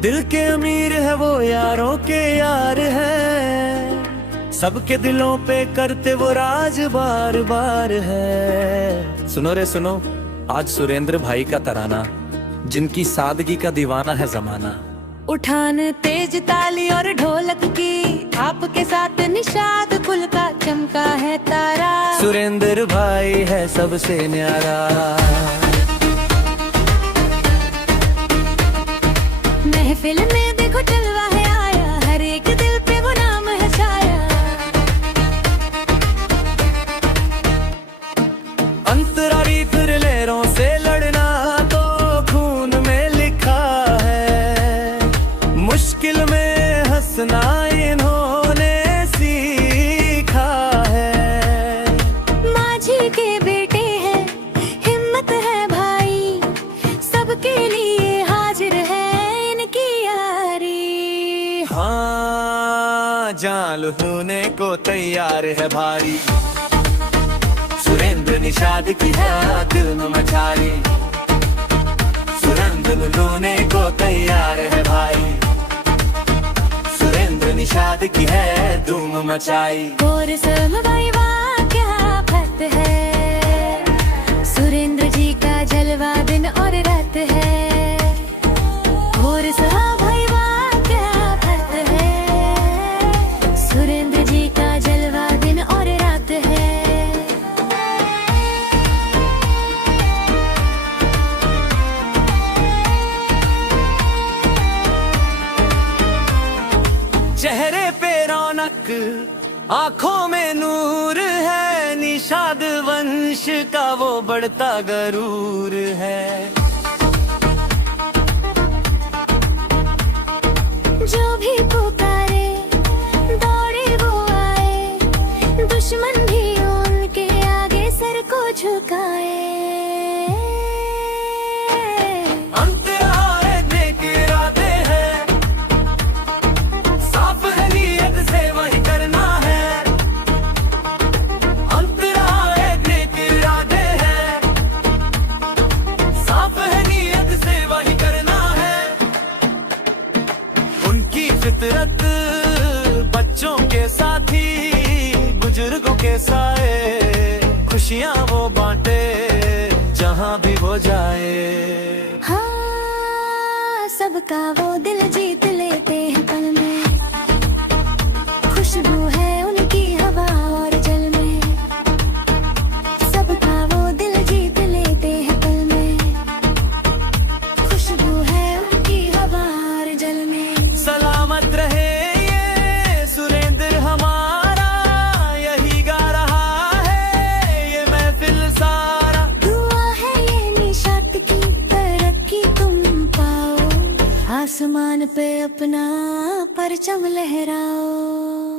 दिल के अमीर है वो यारों के यार है, सबके दिलों पे करते वो राज बार बार है। सुनो रे सुनो, आज सुरेंद्र भाई का तराना, जिनकी सादगी का दीवाना है जमाना। उठान तेज ताली और ढोलक की, आपके साथ निषाद कुल का चमका है तारा। सुरेंद्र भाई है सबसे न्यारा। महफिल में देखो जलवा है आया, हर एक दिल पे वो नाम है छाया। अंतरारी फिर लहरों से लड़ना तो खून में लिखा है, मुश्किल में हंसना इन्होंने सीखा है। माझी के बेटे हैं, हिम्मत है भाई, सबके लिए हाजिर है इनकी यारी। हाँ, जान लूटने को तैयार है भारी। सुरेंद्र निषाद की है दिल में मचारी, सुरेंद्र लूटने को तैयार है भाई। सुरेंद्र निषाद की है धूम मचाई। और सब भाई वाह क्या बात है, सुरेंद्र जी का जलवा दिन और रात है। और सब भाई वाह क्या बात है, सुरेंद्र जी का जलवा दिन और रात है। चेहरे पे रौनक, आंखों में नूर है, निषाद वंश का वो बढ़ता गरूर है। जो भी पुकारे दौड़े वो आए, दुश्मन भी उनके आगे सर को झुकाए। फितरत बच्चों के साथी, बुजुर्गों के साए, खुशियां वो बांटे जहां भी वो जाए। हाँ, सबका वो दिल जीत लेते हैं पल में, खुशबू है उनकी हवा और जल में। सबका वो दिल जीत लेते हैं पल में, खुशबू है उनकी हवा और जल में। सलामत रहे ये सुरेंद्र हमारा, यही गा रहा है ये महफिल सारा। दुआ है ये निषाद की तरक्की तुम पाओ, आसमान पे अपना परचम लहराओ।